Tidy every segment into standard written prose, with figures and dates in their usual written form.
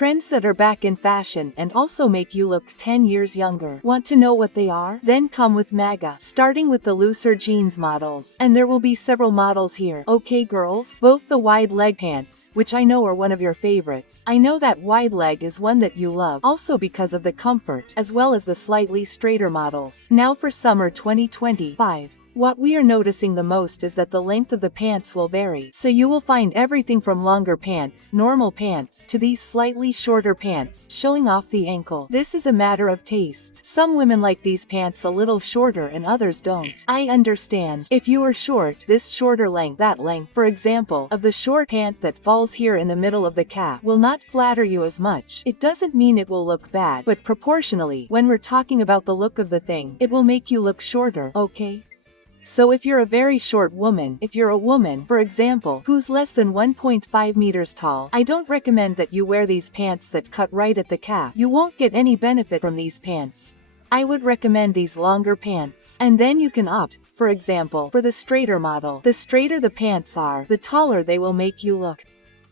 Trends that are back in fashion and also make you look 10 years younger. Want to know what they are? Then come with MAGA. Starting with the looser jeans models. And there will be several models here. Okay girls? Both the wide leg pants, which I know are one of your favorites. I know that wide leg is one that you love, also because of the comfort, as well as the slightly straighter models. Now for summer 2025. What we are noticing the most is that the length of the pants will vary. So you will find everything from longer pants, normal pants, to these slightly shorter pants, showing off the ankle. This is a matter of taste. Some women like these pants a little shorter and others don't. I understand. If you are short, this shorter length, that length, for example, of the short pant that falls here in the middle of the calf, will not flatter you as much. It doesn't mean it will look bad, but proportionally, when we're talking about the look of the thing, it will make you look shorter, okay? So if you're a very short woman, if you're a woman, for example, who's less than 1.5 meters tall, I don't recommend that you wear these pants that cut right at the calf. You won't get any benefit from these pants. I would recommend these longer pants. And then you can opt, for example, for the straighter model. The straighter the pants are, the taller they will make you look.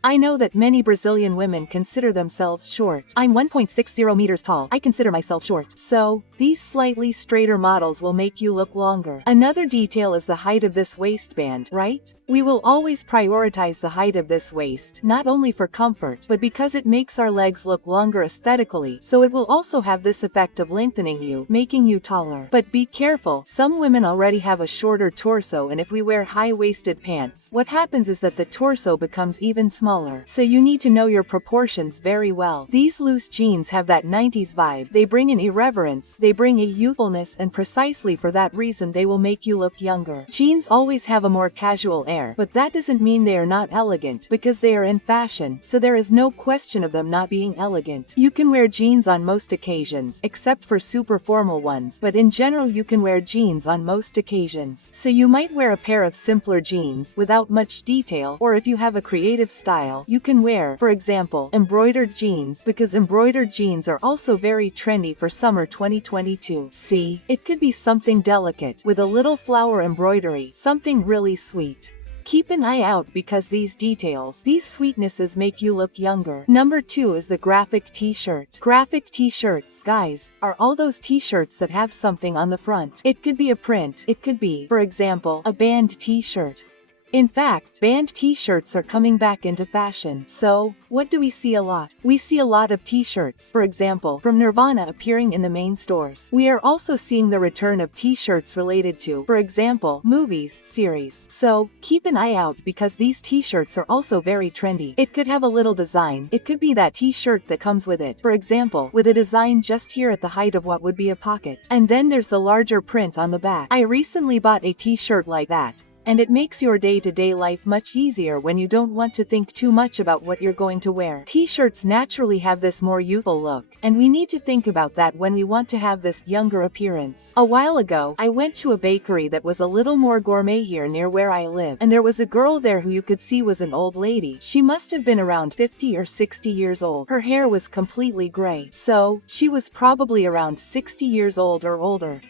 I know that many Brazilian women consider themselves short. I'm 1.60 meters tall. I consider myself short. So, these slightly straighter models will make you look longer. Another detail is the height of this waistband, right? We will always prioritize the height of this waist, not only for comfort, but because it makes our legs look longer aesthetically, so it will also have this effect of lengthening you, making you taller. But be careful, some women already have a shorter torso, and if we wear high-waisted pants, what happens is that the torso becomes even smaller. So you need to know your proportions very well. These loose jeans have that 90s vibe. They bring an irreverence, they bring a youthfulness, and precisely for that reason they will make you look younger. Jeans always have a more casual air, but that doesn't mean they are not elegant, because they are in fashion, so there is no question of them not being elegant. You can wear jeans on most occasions, except for super formal ones, but in general you can wear jeans on most occasions. So you might wear a pair of simpler jeans, without much detail, or if you have a creative style, you can wear, for example, embroidered jeans, because embroidered jeans are also very trendy for summer 2022. See, it could be something delicate, with a little flower embroidery, something really sweet. Keep an eye out because these details, these sweetnesses make you look younger. Number 2 is the graphic t-shirt. Graphic t-shirts, guys, are all those t-shirts that have something on the front. It could be a print, it could be, for example, a band t-shirt. In fact, band t-shirts are coming back into fashion. So, what do we see a lot? We see a lot of t-shirts, for example, from Nirvana appearing in the main stores. We are also seeing the return of t-shirts related to, for example, movies, series. So, keep an eye out because these t-shirts are also very trendy. It could have a little design. It could be that t-shirt that comes with it, for example, with a design just here at the height of what would be a pocket. And then there's the larger print on the back. I recently bought a t-shirt like that. And it makes your day-to-day life much easier when you don't want to think too much about what you're going to wear. T-shirts naturally have this more youthful look, and we need to think about that when we want to have this younger appearance. A while ago, I went to a bakery that was a little more gourmet here near where I live, and there was a girl there who you could see was an old lady. She must have been around 50 or 60 years old. Her hair was completely gray, so she was probably around 60 years old or older.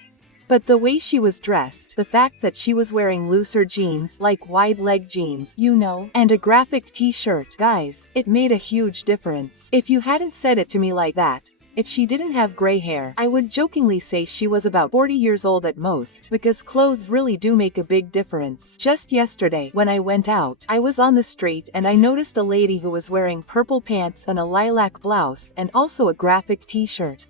But the way she was dressed, the fact that she was wearing looser jeans, like wide leg jeans, you know, and a graphic t-shirt, guys, it made a huge difference. If you hadn't said it to me like that, if she didn't have gray hair, I would jokingly say she was about 40 years old at most, because clothes really do make a big difference. Just yesterday, when I went out, I was on the street and I noticed a lady who was wearing purple pants and a lilac blouse, and also a graphic t-shirt.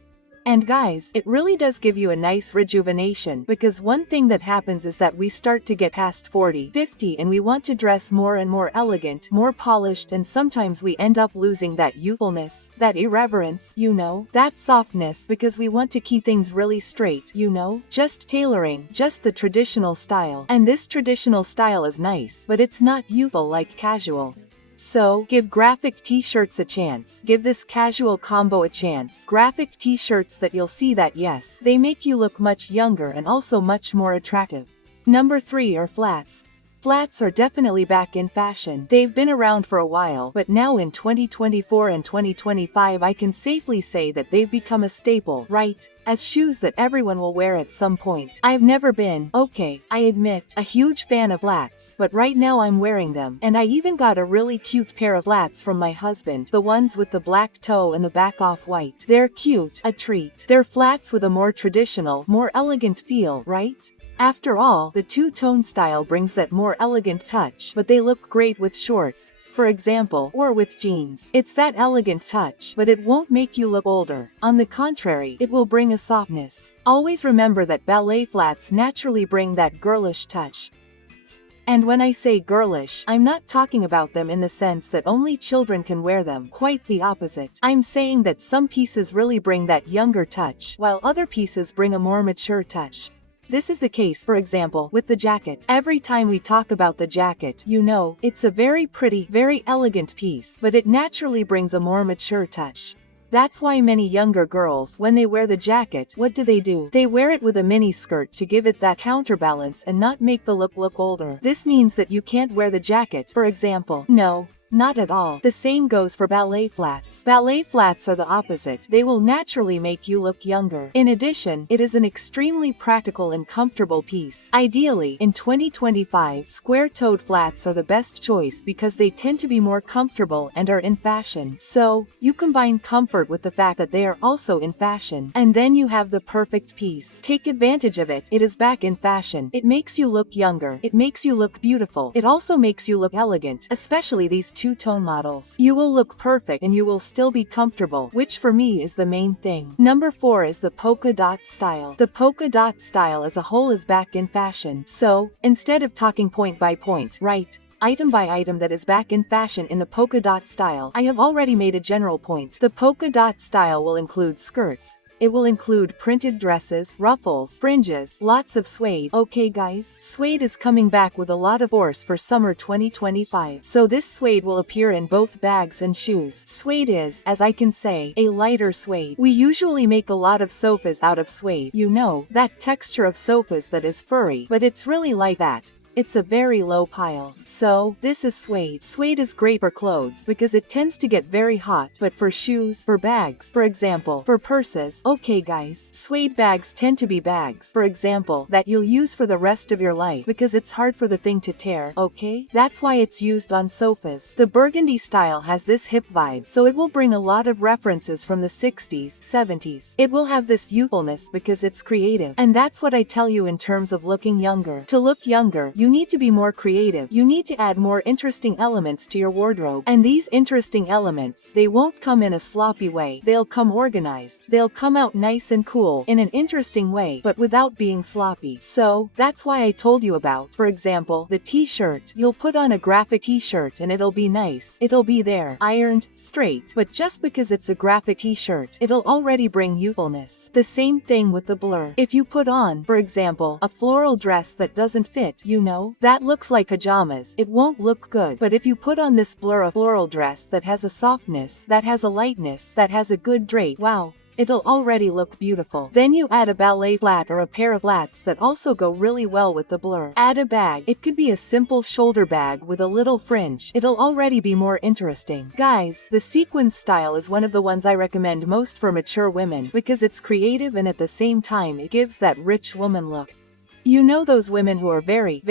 And guys, it really does give you a nice rejuvenation, because one thing that happens is that we start to get past 40, 50 and we want to dress more and more elegant, more polished, and sometimes we end up losing that youthfulness, that irreverence, you know, that softness, because we want to keep things really straight, you know, just tailoring, just the traditional style. And this traditional style is nice, but it's not youthful like casual. So, give graphic t-shirts a chance. Give this casual combo a chance. Graphic t-shirts that you'll see that yes, they make you look much younger and also much more attractive. Number 3 are flats. Flats are definitely back in fashion. They've been around for a while, but now in 2024 and 2025 I can safely say that they've become a staple, right? As shoes that everyone will wear at some point. I've never been, okay, I admit, a huge fan of flats, but right now I'm wearing them, and I even got a really cute pair of flats from my husband, the ones with the black toe and the back off-white. They're cute, a treat. They're flats with a more traditional, more elegant feel, right? After all, the two-tone style brings that more elegant touch, but they look great with shorts, for example, or with jeans. It's that elegant touch, but it won't make you look older. On the contrary, it will bring a softness. Always remember that ballet flats naturally bring that girlish touch. And when I say girlish, I'm not talking about them in the sense that only children can wear them. Quite the opposite. I'm saying that some pieces really bring that younger touch, while other pieces bring a more mature touch. This is the case, for example, with the jacket. Every time we talk about the jacket, you know, it's a very pretty, very elegant piece, but it naturally brings a more mature touch. That's why many younger girls, when they wear the jacket, what do? They wear it with a mini skirt to give it that counterbalance and not make the look older. This means that you can't wear the jacket, for example. No. Not at all. The same goes for ballet flats. Ballet flats are the opposite. They will naturally make you look younger. In addition, it is an extremely practical and comfortable piece. Ideally, in 2025, square-toed flats are the best choice because they tend to be more comfortable and are in fashion. So, you combine comfort with the fact that they are also in fashion, and then you have the perfect piece. Take advantage of it. It is back in fashion. It makes you look younger. It makes you look beautiful. It also makes you look elegant, especially these two-tone models. You will look perfect and you will still be comfortable, which for me is the main thing. Number 4 is the polka dot style. The polka dot style as a whole is back in fashion. So, instead of talking point by point, right, item by item that is back in fashion in the polka dot style, I have already made a general point. The polka dot style will include skirts. It will include printed dresses, ruffles, fringes, lots of suede. Okay guys, suede is coming back with a lot of force for summer 2025. So this suede will appear in both bags and shoes. Suede is, as I can say, a lighter suede. We usually make a lot of sofas out of suede. You know, that texture of sofas that is furry, but it's really like that. It's a very low pile. So, this is suede. Suede is great for clothes because it tends to get very hot, but for shoes, for bags, for example, for purses, okay guys, suede bags tend to be bags, for example, that you'll use for the rest of your life because it's hard for the thing to tear, okay? That's why it's used on sofas. The burgundy style has this hip vibe, so it will bring a lot of references from the 60s, 70s. It will have this youthfulness because it's creative, and that's what I tell you in terms of looking younger. To look younger, you need to be more creative. You need to add more interesting elements to your wardrobe. And these interesting elements, they won't come in a sloppy way. They'll come organized. They'll come out nice and cool in an interesting way, but without being sloppy. So, that's why I told you about, for example, the t-shirt. You'll put on a graphic t-shirt and it'll be nice. It'll be there, ironed, straight, but just because it's a graphic t-shirt, it'll already bring youthfulness. The same thing with the blur. If you put on, for example, a floral dress that doesn't fit, you know, that looks like pajamas, it won't look good. But if you put on this blur a floral dress that has a softness, that has a lightness, that has a good drape, wow, it'll already look beautiful. Then you add a ballet flat or a pair of flats that also go really well with the blur. Add a bag. It could be a simple shoulder bag with a little fringe. It'll already be more interesting. Guys, the sequins style is one of the ones I recommend most for mature women because it's creative and at the same time it gives that rich woman look. You know those women who are very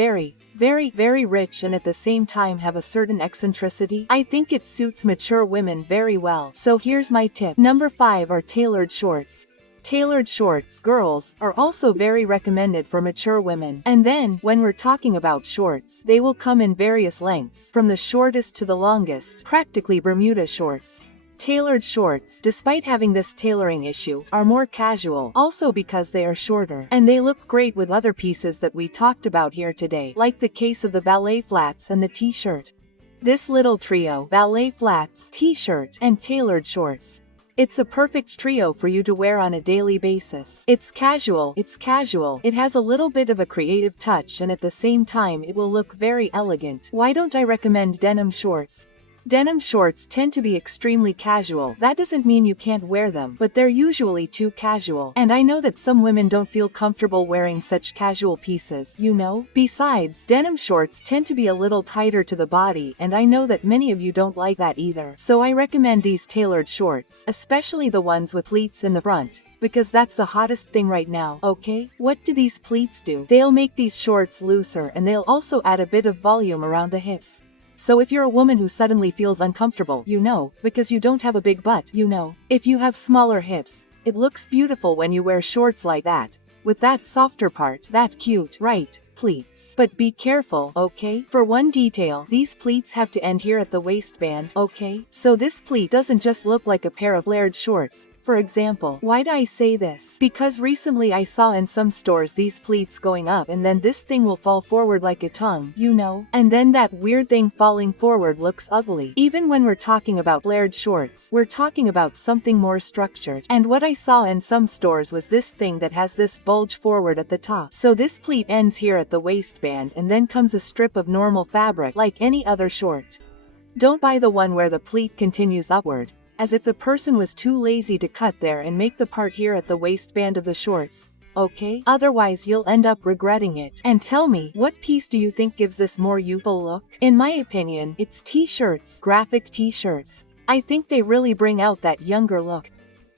rich and at the same time have a certain eccentricity? I think it suits mature women very well. So here's my tip. Number 5 are tailored shorts. Tailored shorts, girls, are also very recommended for mature women. And then, when we're talking about shorts, they will come in various lengths, from the shortest to the longest, practically Bermuda shorts. Tailored shorts, despite having this tailoring issue, are more casual, also because they are shorter. And they look great with other pieces that we talked about here today, like the case of the ballet flats and the t-shirt. This little trio, ballet flats, t-shirt, and tailored shorts. It's a perfect trio for you to wear on a daily basis. It's casual, it has a little bit of a creative touch and at the same time it will look very elegant. Why don't I recommend denim shorts? Denim shorts tend to be extremely casual. That doesn't mean you can't wear them, but they're usually too casual. And I know that some women don't feel comfortable wearing such casual pieces, you know? Besides, denim shorts tend to be a little tighter to the body, and I know that many of you don't like that either. So I recommend these tailored shorts, especially the ones with pleats in the front, because that's the hottest thing right now, okay? What do these pleats do? They'll make these shorts looser, and they'll also add a bit of volume around the hips. So if you're a woman who suddenly feels uncomfortable, you know, because you don't have a big butt, you know, if you have smaller hips, it looks beautiful when you wear shorts like that, with that softer part, that cute, right, pleats. But be careful, okay? For one detail, these pleats have to end here at the waistband, okay? So this pleat doesn't just look like a pair of flared shorts. For example, why do I say this? Because recently I saw in some stores these pleats going up and then this thing will fall forward like a tongue, you know? And then that weird thing falling forward looks ugly. Even when we're talking about flared shorts, we're talking about something more structured. And what I saw in some stores was this thing that has this bulge forward at the top. So this pleat ends here at the waistband and then comes a strip of normal fabric like any other short. Don't buy the one where the pleat continues upward, as if the person was too lazy to cut there and make the part here at the waistband of the shorts, okay? Otherwise you'll end up regretting it. And tell me, what piece do you think gives this more youthful look? In my opinion, it's t-shirts, graphic t-shirts. I think they really bring out that younger look.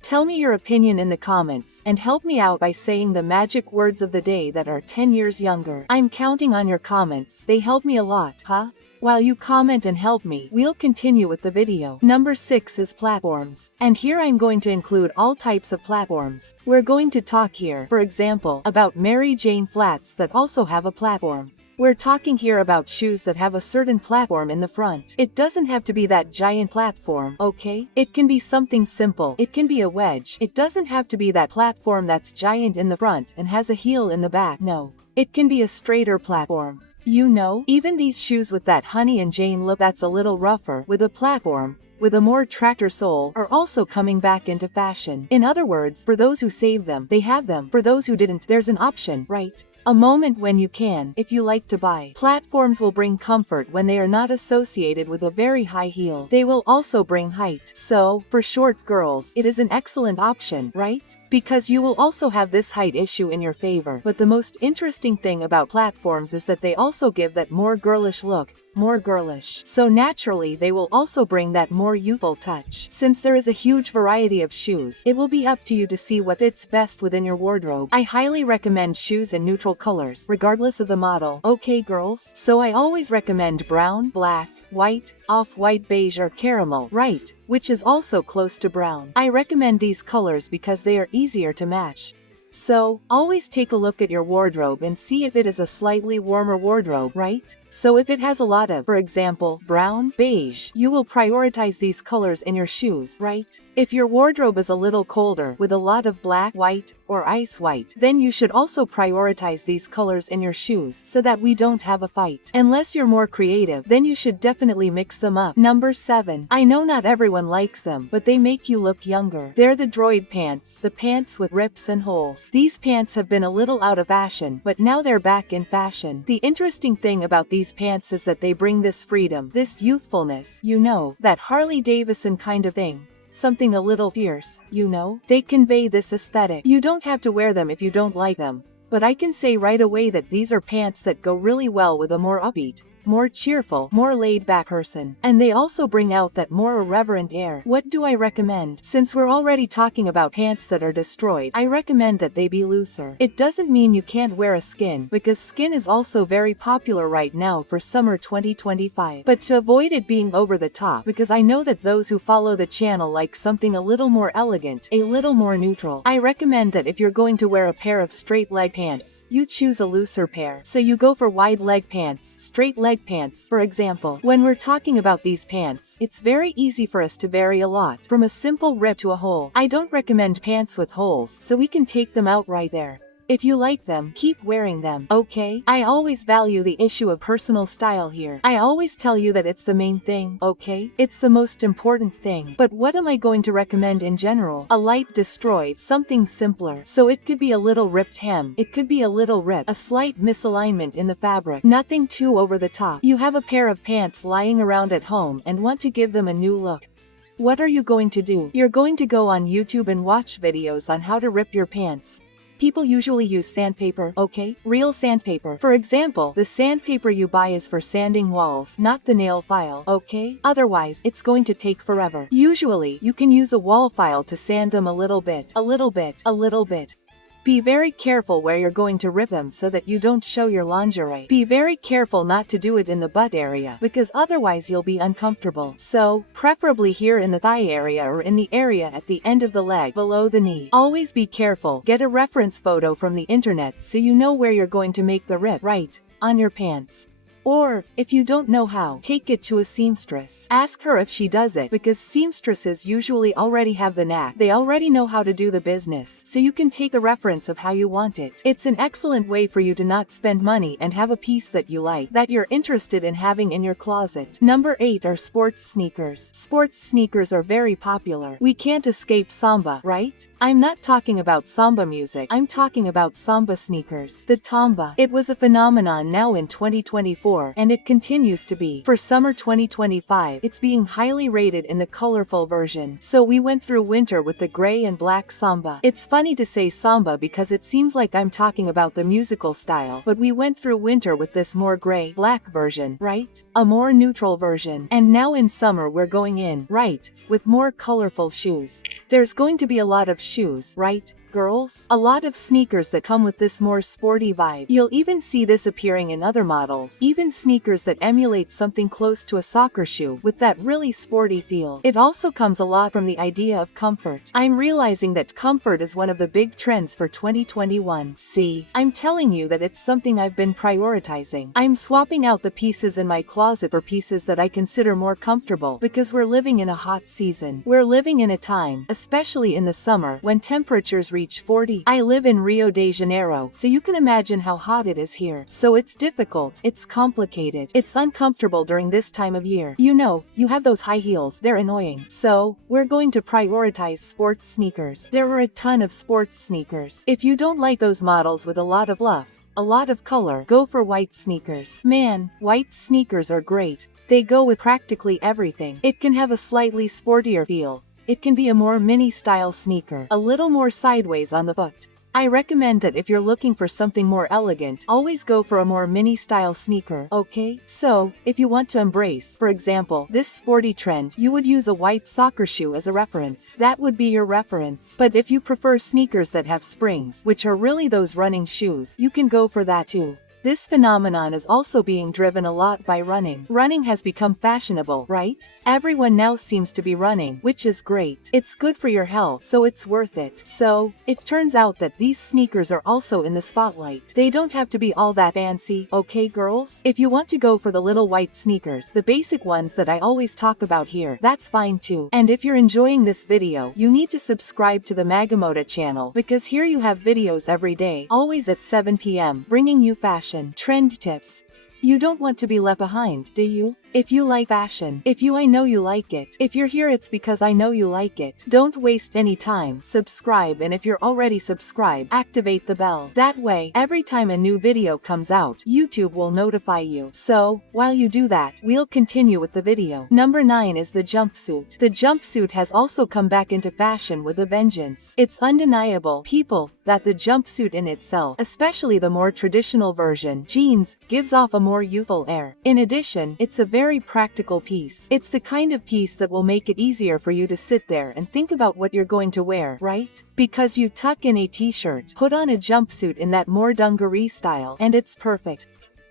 Tell me your opinion in the comments, and help me out by saying the magic words of the day that are 10 years younger. I'm counting on your comments, they help me a lot, huh? While you comment and help me, we'll continue with the video. Number 6 is platforms. And here I'm going to include all types of platforms. We're going to talk here, for example, about Mary Jane flats that also have a platform. We're talking here about shoes that have a certain platform in the front. It doesn't have to be that giant platform, okay? It can be something simple. It can be a wedge. It doesn't have to be that platform that's giant in the front and has a heel in the back. No. It can be a straighter platform. You know, even these shoes with that Honey and Jane look that's a little rougher, with a platform, with a more tractor sole, are also coming back into fashion. In other words, for those who save them, they have them. For those who didn't, there's an option, right? A moment when you can, if you like to buy. Platforms will bring comfort when they are not associated with a very high heel. They will also bring height. So, for short girls, it is an excellent option, right? Because you will also have this height issue in your favor. But the most interesting thing about platforms is that they also give that more girlish look. More girlish. So naturally they will also bring that more youthful touch. Since there is a huge variety of shoes, it will be up to you to see what fits best within your wardrobe. I highly recommend shoes in neutral colors, regardless of the model. Okay girls? So I always recommend brown, black, white, off-white, beige or caramel, right? Which is also close to brown. I recommend these colors because they are easier to match. So, always take a look at your wardrobe and see if it is a slightly warmer wardrobe, right? So if it has a lot of, for example, brown, beige, you will prioritize these colors in your shoes, right? If your wardrobe is a little colder, with a lot of black, white, or ice white, then you should also prioritize these colors in your shoes so that we don't have a fight. Unless you're more creative, then you should definitely mix them up. Number 7. I know not everyone likes them, but they make you look younger. They're the droid pants, the pants with rips and holes. These pants have been a little out of fashion, but now they're back in fashion. The interesting thing about these pants is that they bring this freedom, this youthfulness, you know, that Harley Davidson kind of thing. Something a little fierce, you know? They convey this aesthetic. You don't have to wear them if you don't like them, but I can say right away that these are pants that go really well with a more upbeat, more cheerful, more laid-back person. And they also bring out that more irreverent air. What do I recommend? Since we're already talking about pants that are destroyed, I recommend that they be looser. It doesn't mean you can't wear a skin, because skin is also very popular right now for summer 2025. But to avoid it being over the top, because I know that those who follow the channel like something a little more elegant, a little more neutral, I recommend that if you're going to wear a pair of straight leg pants, you choose a looser pair. So you go for wide leg pants, straight leg pants, for example. When we're talking about these pants, it's very easy for us to vary a lot, from a simple rip to a hole. I don't recommend pants with holes, so we can take them out right there. If you like them, keep wearing them, okay? I always value the issue of personal style here. I always tell you that it's the main thing, okay? It's the most important thing. But what am I going to recommend in general? A light destroyed, something simpler. So it could be a little ripped hem. It could be a little rip, a slight misalignment in the fabric. Nothing too over the top. You have a pair of pants lying around at home and want to give them a new look. What are you going to do? You're going to go on YouTube and watch videos on how to rip your pants. People usually use sandpaper, okay? Real sandpaper. For example, the sandpaper you buy is for sanding walls, not the nail file, okay? Otherwise, it's going to take forever. Usually, you can use a wall file to sand them a little bit, a little bit, a little bit. Be very careful where you're going to rip them so that you don't show your lingerie. Be very careful not to do it in the butt area, because otherwise you'll be uncomfortable. So, preferably here in the thigh area or in the area at the end of the leg below the knee. Always be careful. Get a reference photo from the internet so you know where you're going to make the rip right on your pants. Or, if you don't know how, take it to a seamstress. Ask her if she does it, because seamstresses usually already have the knack. They already know how to do the business, so you can take the reference of how you want it. It's an excellent way for you to not spend money and have a piece that you like, that you're interested in having in your closet. Number 8 are sports sneakers. Sports sneakers are very popular. We can't escape samba, right? I'm not talking about samba music. I'm talking about samba sneakers. The tamba. It was a phenomenon now in 2024. And it continues to be. For summer 2025, it's being highly rated in the colorful version. So we went through winter with the gray and black samba. It's funny to say samba because it seems like I'm talking about the musical style, but we went through winter with this more gray, black version, right? A more neutral version. And now in summer we're going in, right, with more colorful shoes. There's going to be a lot of shoes, right? Girls? A lot of sneakers that come with this more sporty vibe. You'll even see this appearing in other models, even sneakers that emulate something close to a soccer shoe with that really sporty feel. It also comes a lot from the idea of comfort. I'm realizing that comfort is one of the big trends for 2021. See, I'm telling you that it's something I've been prioritizing. I'm swapping out the pieces in my closet for pieces that I consider more comfortable because we're living in a hot season. We're living in a time, especially in the summer, when temperatures reach 40. I live in Rio de Janeiro, so you can imagine how hot it is here. So it's difficult, it's complicated, it's uncomfortable during this time of year. You know, you have those high heels, they're annoying. So, we're going to prioritize sports sneakers. There are a ton of sports sneakers. If you don't like those models with a lot of fluff, a lot of color, go for white sneakers. Man, white sneakers are great. They go with practically everything. It can have a slightly sportier feel. It can be a more mini-style sneaker, a little more sideways on the foot. I recommend that if you're looking for something more elegant, always go for a more mini-style sneaker, okay? So, if you want to embrace, for example, this sporty trend, you would use a white soccer shoe as a reference. That would be your reference. But if you prefer sneakers that have springs, which are really those running shoes, you can go for that too. This phenomenon is also being driven a lot by running. Running has become fashionable, right? Everyone now seems to be running, which is great. It's good for your health, so it's worth it. So, it turns out that these sneakers are also in the spotlight. They don't have to be all that fancy, okay girls? If you want to go for the little white sneakers, the basic ones that I always talk about here, that's fine too. And if you're enjoying this video, you need to subscribe to the Magamoda channel, because here you have videos every day, always at 7 p.m, bringing you fashion, trend tips. You don't want to be left behind, do you? If you like fashion, I know you like it. If you're here, it's because I know you like it. Don't waste any time. Subscribe, and if you're already subscribed, activate the bell. That way, every time a new video comes out, YouTube will notify you. So, while you do that, we'll continue with the video. Number 9 is the jumpsuit. The jumpsuit has also come back into fashion with a vengeance. It's undeniable, people, that the jumpsuit in itself, especially the more traditional version, jeans, gives off a more youthful air. In addition, it's a very practical piece. It's the kind of piece that will make it easier for you to sit there and think about what you're going to wear, right? Because you tuck in a t-shirt, put on a jumpsuit in that more dungaree style, and it's perfect.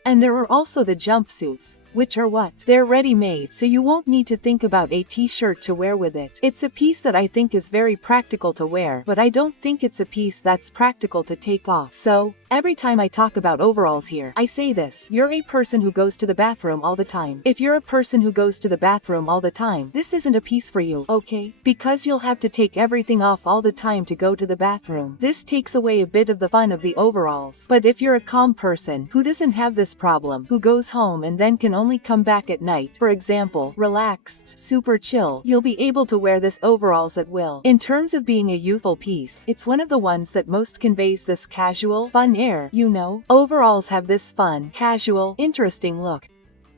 And there are also the jumpsuits Which are what? They're ready-made, so you won't need to think about a t-shirt to wear with it. It's a piece that I think is very practical to wear, but I don't think it's a piece that's practical to take off. So, every time I talk about overalls here, I say this: you're a person who goes to the bathroom all the time. If you're a person who goes to the bathroom all the time, this isn't a piece for you, okay? Because you'll have to take everything off all the time to go to the bathroom. This takes away a bit of the fun of the overalls. But if you're a calm person who doesn't have this problem, who goes home and then can only come back at night, for example, relaxed, super chill, you'll be able to wear this overalls at will. In terms of being a youthful piece, it's one of the ones that most conveys this casual, fun air, you know? Overalls have this fun, casual, interesting look.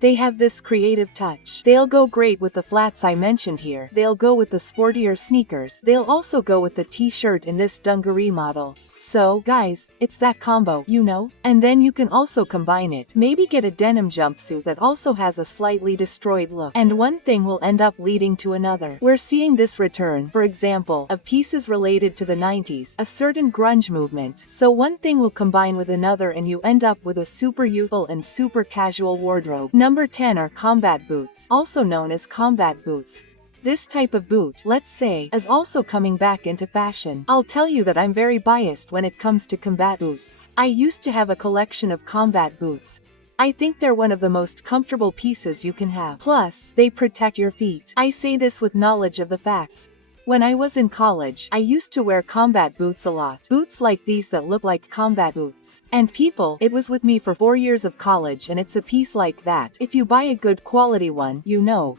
They have this creative touch. They'll go great with the flats I mentioned here. They'll go with the sportier sneakers. They'll also go with the t-shirt in this dungaree model. So, guys, it's that combo, you know? And then you can also combine it. Maybe get a denim jumpsuit that also has a slightly destroyed look. And one thing will end up leading to another. We're seeing this return, for example, of pieces related to the 90s, a certain grunge movement. So one thing will combine with another and you end up with a super youthful and super casual wardrobe. Number 10 are combat boots, also known as combat boots. This type of boot, let's say, is also coming back into fashion. I'll tell you that I'm very biased when it comes to combat boots. I used to have a collection of combat boots. I think they're one of the most comfortable pieces you can have. Plus, they protect your feet. I say this with knowledge of the facts. When I was in college, I used to wear combat boots a lot. Boots like these that look like combat boots. And people, it was with me for 4 years of college, and it's a piece like that. If you buy a good quality one, you know,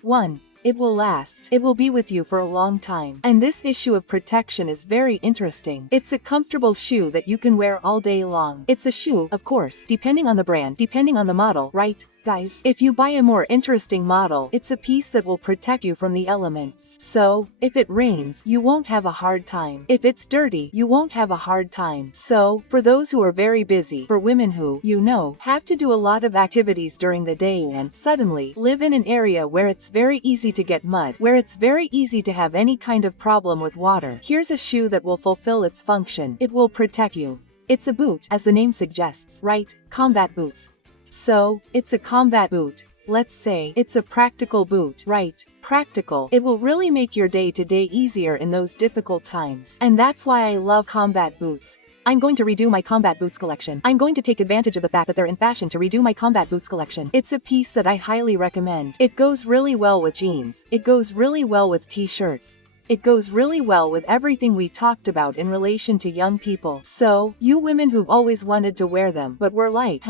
it will last. It will be with you for a long time. And this issue of protection is very interesting. It's a comfortable shoe that you can wear all day long. It's a shoe, of course, depending on the brand, depending on the model, right? Guys, if you buy a more interesting model, it's a piece that will protect you from the elements. So, if it rains, you won't have a hard time. If it's dirty, you won't have a hard time. So, for those who are very busy, for women who, you know, have to do a lot of activities during the day and suddenly live in an area where it's very easy to get mud, where it's very easy to have any kind of problem with water, here's a shoe that will fulfill its function. It will protect you. It's a boot, as the name suggests, right? Combat boots. So, it's a combat boot. Let's say it's a practical boot, right? Practical. It will really make your day-to-day easier in those difficult times. And that's why I love combat boots. I'm going to redo my combat boots collection. I'm going to take advantage of the fact that they're in fashion to redo my combat boots collection. It's a piece that I highly recommend. It goes really well with jeans. It goes really well with t-shirts. It goes really well with everything we talked about in relation to young people. So, you women who've always wanted to wear them, but were like,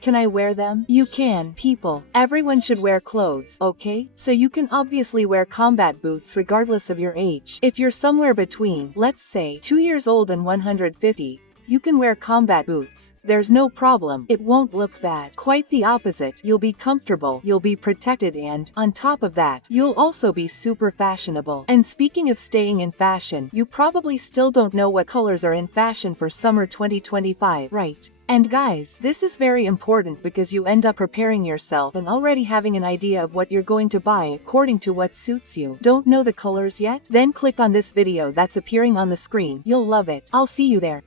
can I wear them? You can, people. Everyone should wear clothes, okay? So you can obviously wear combat boots regardless of your age. If you're somewhere between, let's say, 2 years old and 150, you can wear combat boots. There's no problem. It won't look bad. Quite the opposite. You'll be comfortable, you'll be protected, and, on top of that, you'll also be super fashionable. And speaking of staying in fashion, you probably still don't know what colors are in fashion for summer 2025, right? And guys, this is very important because you end up preparing yourself and already having an idea of what you're going to buy according to what suits you. Don't know the colors yet? Then click on this video that's appearing on the screen. You'll love it. I'll see you there.